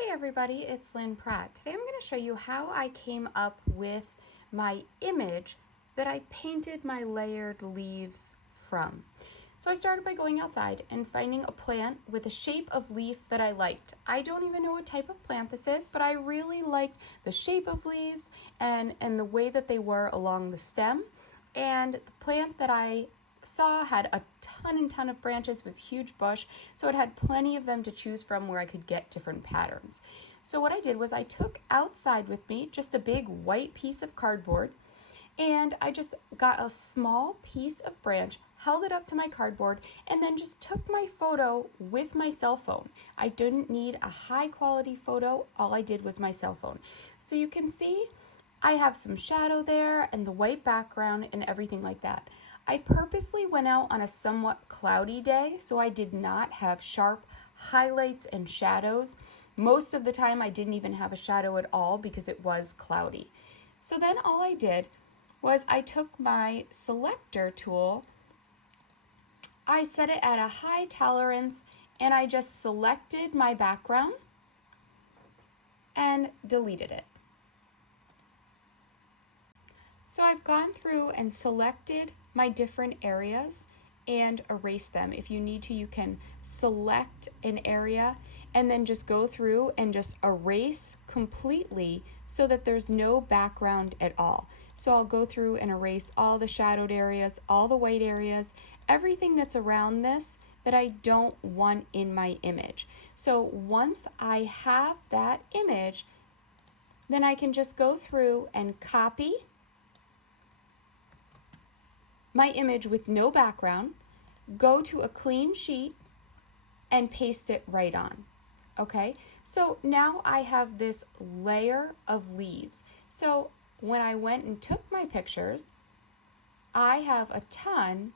Hey everybody, it's Lynn Pratt. Today I'm going to show you how I came up with my image that I painted my layered leaves from. So I started by going outside and finding a plant with a shape of leaf that I liked. I don't even know what type of plant this is, but I really liked the shape of leaves and the way that they were along the stem. And the plant that I saw had a ton of branches, was a huge bush, so it had plenty of them to choose from where I could get different patterns. So what I did was I took outside with me just a big white piece of cardboard, and I just got a small piece of branch, held it up to my cardboard, and then just took my photo with my cell phone. I didn't need a high quality photo, all I did was my cell phone. So you can see I have some shadow there and the white background and everything like that. I purposely went out on a somewhat cloudy day, so I did not have sharp highlights and shadows. Most of the time I didn't even have a shadow at all because it was cloudy. So then all I did was I took my selector tool, I set it at a high tolerance, and I just selected my background and deleted it. So I've gone through and selected my different areas and erase them. If you need to, you can select an area and then just go through and just erase completely so that there's no background at all. So I'll go through and erase all the shadowed areas, all the white areas, everything that's around this that I don't want in my image. So once I have that image, then I can just go through and copy my image with no background, go to a clean sheet, and paste it right on. Okay, so now I have this layer of leaves. So when I went and took my pictures, I have a ton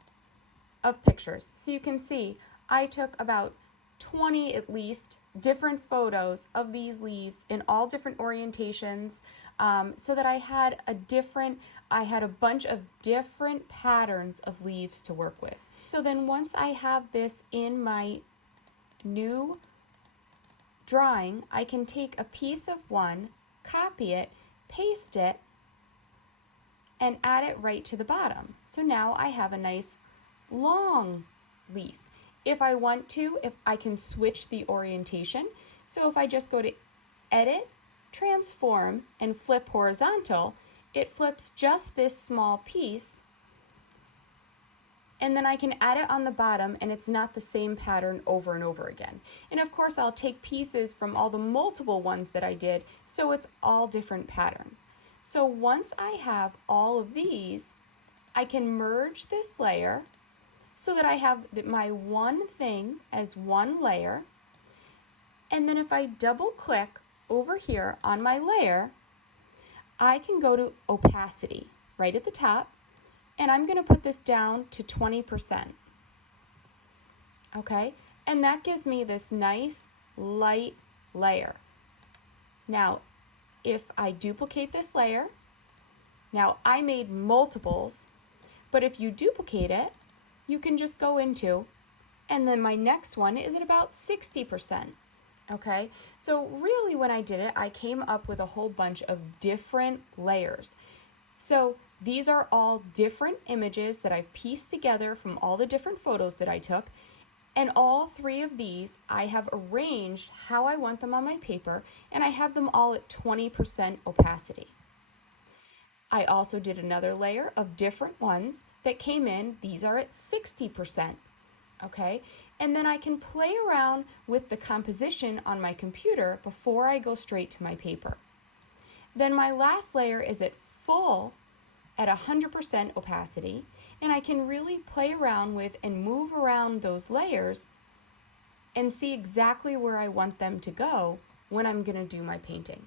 of pictures. So you can see I took about 20 at least different photos of these leaves in all different orientations, so that I had a bunch of different patterns of leaves to work with. So then once I have this in my new drawing, I can take a piece of one, copy it, paste it, and add it right to the bottom. So now I have a nice long leaf. If I want to, if I can switch the orientation. So if I just go to Edit, Transform, and Flip Horizontal, it flips just this small piece, and then I can add it on the bottom and it's not the same pattern over and over again. And of course I'll take pieces from all the multiple ones that I did, so it's all different patterns. So once I have all of these, I can merge this layer so that I have my one thing as one layer. And then if I double click over here on my layer, I can go to opacity right at the top, and I'm going to put this down to 20%. Okay, and that gives me this nice light layer. Now, if I duplicate this layer, now I made multiples, but if you duplicate it, you can just go into, and then my next one is at about 60%. Okay, so really when I did it, I came up with a whole bunch of different layers. So these are all different images that I've pieced together from all the different photos that I took, and all three of these I have arranged how I want them on my paper, and I have them all at 20% opacity. I also did another layer of different ones that came in. These are at 60%, okay? And then I can play around with the composition on my computer before I go straight to my paper. Then my last layer is at full at 100% opacity, and I can really play around with and move around those layers and see exactly where I want them to go when I'm gonna do my painting.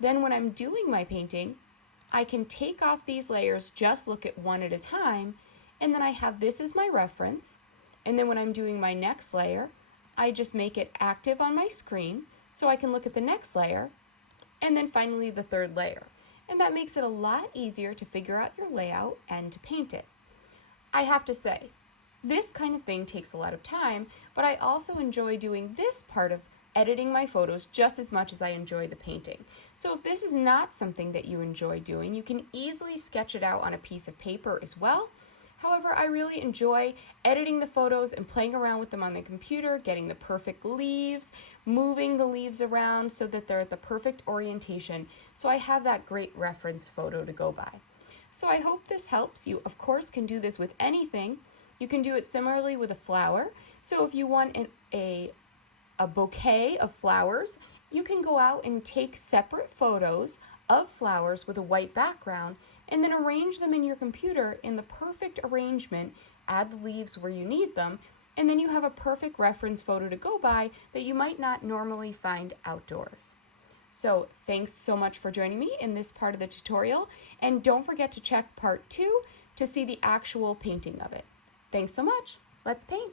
Then when I'm doing my painting, I can take off these layers, just look at one at a time, and then I have this as my reference. And then when I'm doing my next layer, I just make it active on my screen so I can look at the next layer, and then finally the third layer. And that makes it a lot easier to figure out your layout and to paint it. I have to say, this kind of thing takes a lot of time, but I also enjoy doing this part of editing my photos just as much as I enjoy the painting. So if this is not something that you enjoy doing, you can easily sketch it out on a piece of paper as well. However, I really enjoy editing the photos and playing around with them on the computer, getting the perfect leaves, moving the leaves around so that they're at the perfect orientation, so I have that great reference photo to go by. So I hope this helps. You, of course, can do this with anything. You can do it similarly with a flower. So if you want a bouquet of flowers, you can go out and take separate photos of flowers with a white background and then arrange them in your computer in the perfect arrangement, add the leaves where you need them, and then you have a perfect reference photo to go by that you might not normally find outdoors. So thanks so much for joining me in this part of the tutorial, and don't forget to check part 2 to see the actual painting of it. Thanks so much. Let's paint.